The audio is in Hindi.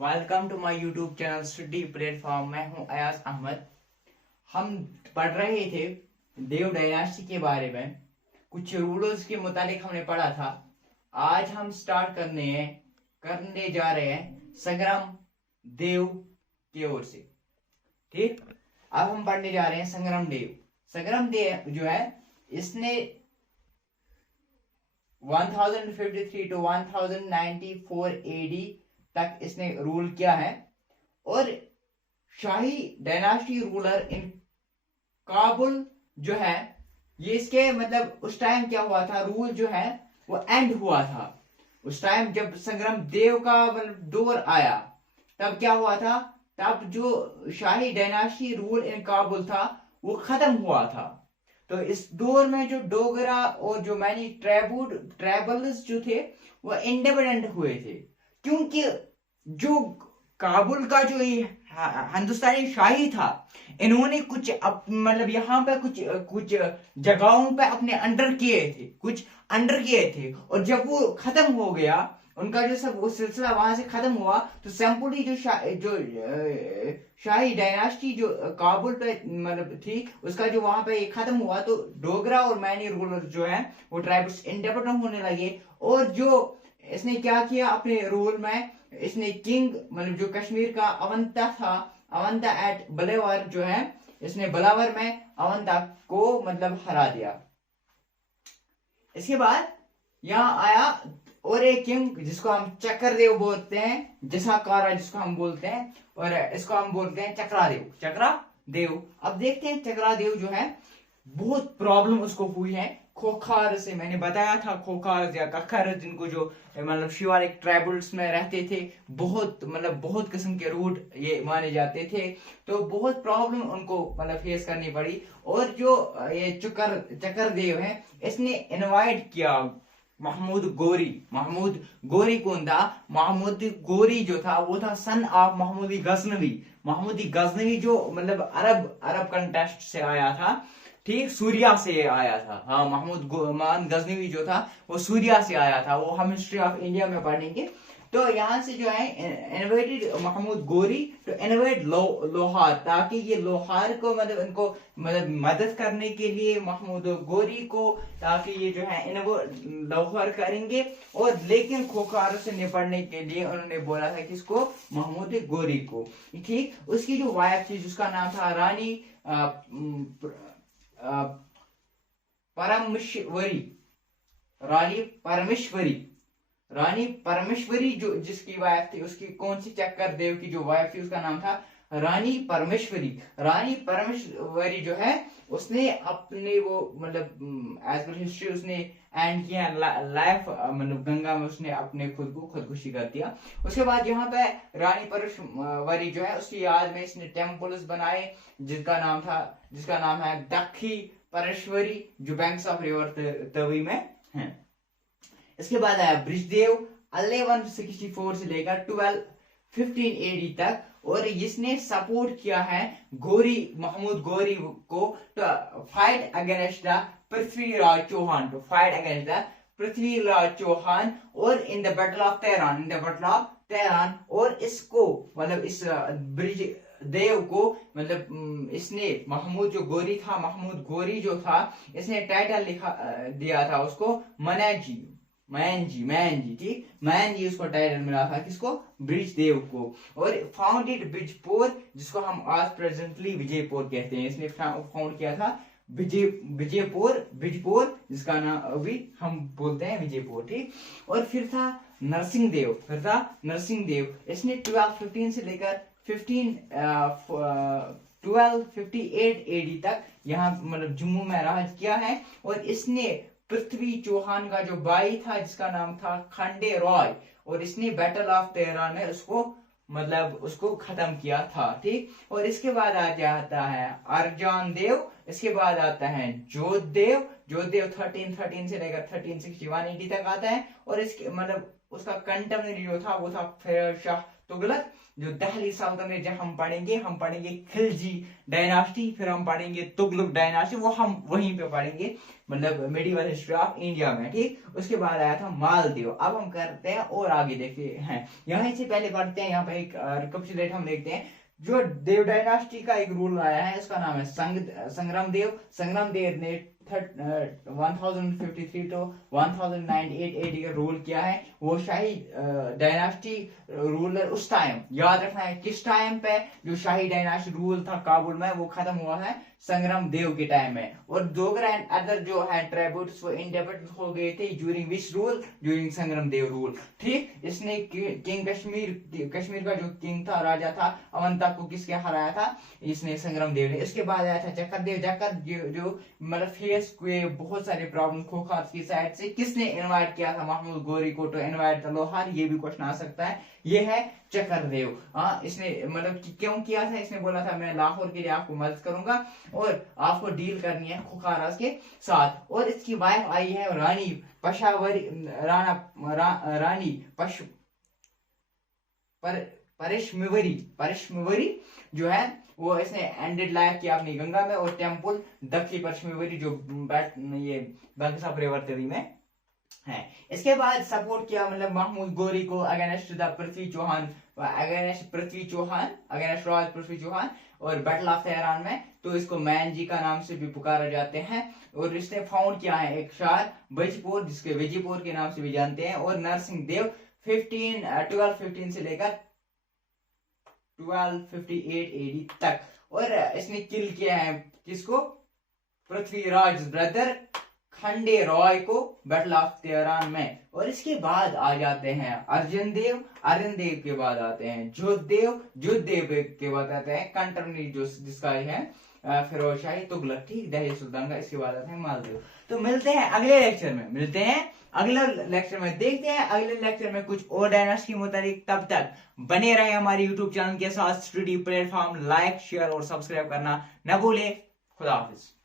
Welcome to my YouTube channel study platform. मैं हूं अयाज अहमद। हम पढ़ रहे थे देव डायनास्टी के बारे में, कुछ रूलर्स के मुतालिक हमने पढ़ा था। आज हम स्टार्ट करने जा रहे हैं संग्राम देव की ओर से। ठीक, अब हम पढ़ने जा रहे हैं संग्राम देव। संग्राम देव जो है इसने 1053 टू 1094 एडी तक इसने रूल किया है और शाही डायनास्टी रूलर इन काबुल जो है ये इसके मतलब उस टाइम क्या हुआ था, रूल जो है वो एंड हुआ था। उस टाइम जब संग्राम देव का मतलब दौर आया तब क्या हुआ था, तब जो शाही डायनास्टी रूल इन काबुल था वो खत्म हुआ था। तो इस दौर में जो डोगरा और जो मैनी ट्राइबल्स जो थे वो इंडिपेंडेंट हुए थे, क्योंकि जो काबुल का जो हिंदुस्तानी शाही था इन्होंने कुछ मतलब यहाँ पे कुछ जगहों पे अपने अंडर किए थे और जब वो खत्म हो गया, उनका जो सब वो सिलसिला वहां से खत्म हुआ, तो सिंपली जो शाही डायनास्टी जो काबुल पे मतलब थी उसका जो वहां पे खत्म हुआ, तो डोगरा और मैनी रूलर जो है वो ट्राइब्स इंडिपेंडेंट होने लगे। और जो इसने क्या किया अपने रूल में, इसने किंग मतलब जो कश्मीर का अवंता था, अवंता एट बलेवर जो है, इसने बलावर में अवंता को मतलब हरा दिया। इसके बाद यहाँ आया और एक किंग जिसको हम चक्रदेव बोलते हैं, जसाकारा जिसको हम बोलते हैं, और इसको हम बोलते हैं चक्रादेव। अब देखते हैं चक्रादेव जो है बहुत प्रॉब्लम उसको हुई है खोखार से। मैंने बताया था खोखार या कखर जिनको जो मतलब शिवालिक ट्राइबल्स में रहते थे, बहुत किस्म के रूट ये माने जाते थे, तो बहुत प्रॉब्लम उनको मतलब फेस करनी पड़ी। और जो ये चक्रदेव है इसने इनवाइट किया महमूद गोरी कौन था? महमूद गोरी जो था वो था सन ऑफ महमूदी गजनवी जो मतलब अरब कंटेस्ट से आया था। ठीक, सूर्या से आया था। हाँ, महमूद गजनवी जो था वो सूर्या से आया था, वो हम हिस्ट्री ऑफ इंडिया में पढ़ेंगे। तो यहाँ से जो है इन्वेटेड महमूद गोरी टू इन्वेट लोहार, ताकि ये लोहार को मतलब इनको मतलब मदद करने के लिए महमूद गोरी को, ताकि ये जो है लोहार करेंगे। और लेकिन खोखार से निपटने के लिए उन्होंने बोला था किसको? महमूद गोरी को। ठीक, उसकी जो वाइफ थी जिसका नाम था रानी रानी परमेश्वरी जो जिसकी वाइफ थी, उसकी कौन सी चक्कर देव की जो वाइफ थी उसका नाम था रानी परमेश्वरी जो है उसने अपने वो मतलब एज पर हिस्ट्री उसने एंड किया लाइफ मतलब गंगा में उसने अपने खुद को खुदकुशी कर दिया। उसके बाद यहाँ पे रानी परमेश्वरी जो है उसकी याद में इसने टेम्पल्स बनाए जिसका नाम है दक्षी परमेश्वरी जो बैंक्स ऑफ रिवर तवी में है। इसके बाद आया ब्रिजदेव 1164 से लेकर 1215 एडी तक, और इसने सपोर्ट किया है महमूद गोरी को fight against the Prithviraj Chauhan और in the battle of Tehran. और इसको मतलब इस ब्रिज देव को मतलब इसने महमूद गोरी जो था इसने टाइटल दिया था उसको मैनजी। ठीक, मैनजी उसको टाइटल मिला था किसको? ब्रिज देव को। और फाउंडेड बिजपुर जिसको हम आज प्रेजेंटली विजयपुर कहते हैं, इसने फाउंड किया था बिजपुर जिसका नाम अभी हम बोलते हैं विजयपुर। ठीक, और फिर था नरसिंह देव। इसने 1215 से लेकर 1258 एडी तक यहाँ मतलब जम्मू में राज किया है। और इसने पृथ्वी चौहान का जो भाई था जिसका नाम था खंडे रॉय, और इसने बैटल ऑफ तेहरान में उसको खत्म किया था। ठीक, और इसके बाद आ जाता है अर्जान देव। इसके बाद आता है जोधदेव 1313 से लेकर 1361 एडी तक आता है। और इसके मतलब उसका कंटेम्पररी जो था वो था फिरोज शाह तुगलक। जो दहली सल्तनत जब हम पढ़ेंगे खिलजी डायनास्टी, फिर हम पढ़ेंगे तुगलक डायनास्टी, वो हम वहीं पे पढ़ेंगे, मतलब मेडिवल हिस्ट्री ऑफ इंडिया में, ठीक। उसके बाद आया था मालदीव। अब हम करते हैं और आगे देखते हैं, यहाँ से पहले पढ़ते हैं, यहाँ पे एक रिकैपिचुलेट हम देखते हैं। जो देव डायनास्टी का एक रूल आया है, इसका नाम है संग्राम देव ने 1053 to 1098 एडी का रूल किया है। वो शाही डायनास्टी रूलर उस टाइम, याद रखना है किस टाइम पे जो शाही डायनास्टी रूल था काबुल में, वो खत्म हुआ है संग्राम देव के टाइम में। और डोगरा एंड अदर जो है ट्राइब्स वो इंडिपेंडेंट हो गए थे ड्यूरिंग विच रूल, ड्यूरिंग संग्राम देव रूल, ठीक। इसने किंग कश्मीर का जो किंग था, राजा था, अवंता को किसके हराया था, इसने संग्राम देव ने। इसके बाद आया था चक्कर देव। जो मतलब फेस हुए बहुत सारे प्रॉब्लम खोखर की साइड से, किसने इनवाइट किया था महमूद गोरी को टू इनवाइट द लोहार, ये भी क्वेश्चन आ सकता है। ये है चक्कर देव। हाँ, इसने मतलब क्यों किया था, इसने बोला था मैं लाहौर के लिए आपको मदद करूंगा और आपको डील करनी है खुखारास के साथ। और इसकी वाइफ आई है रानी पशावरी, रानी परिश्मिवरी जो है, वो इसने एंडेड लाइफ किया अपनी गंगा में। और टेम्पल दक्षी परिश्मिवरी जो ये बंगसा परिवर्तनी में है। इसके बाद सपोर्ट किया मतलब महमूद गोरी को अगेंस्ट पृथ्वी चौहान, अगेंस्ट राज पृथ्वी चौहान और बैटल ऑफ तेहरान में। तो इसको मैन जी का नाम से भी पुकारा जाते हैं। और इसने फाउंड किया है एक शहर विजयपुर, जिसके विजयपुर के नाम से भी जानते हैं। और नरसिंह देव 1215 से लेकर 1258 एडी तक। और इसने किल किया है किसको, पृथ्वीराज ब्रदर खंडे रॉय को बैटल ऑफ तेहरान में। और इसके बाद आ जाते हैं अर्जुन देव के बाद आते हैं जुद्धदेव के बाद आते हैं कंटरनी जो जिसका है फिरोज शाही तुगलक, ठीक, दिल्ली सुल्तान का। इसके बाद आते हैं मालदीव। तो मिलते हैं अगले लेक्चर में, देखते हैं अगले लेक्चर में कुछ और डायनास्टी के मुताबिक। तब तक बने रहे हमारे यूट्यूब चैनल के साथ, स्टडी प्लेटफॉर्म लाइक शेयर और सब्सक्राइब करना न भूले। खुदा हाफिज।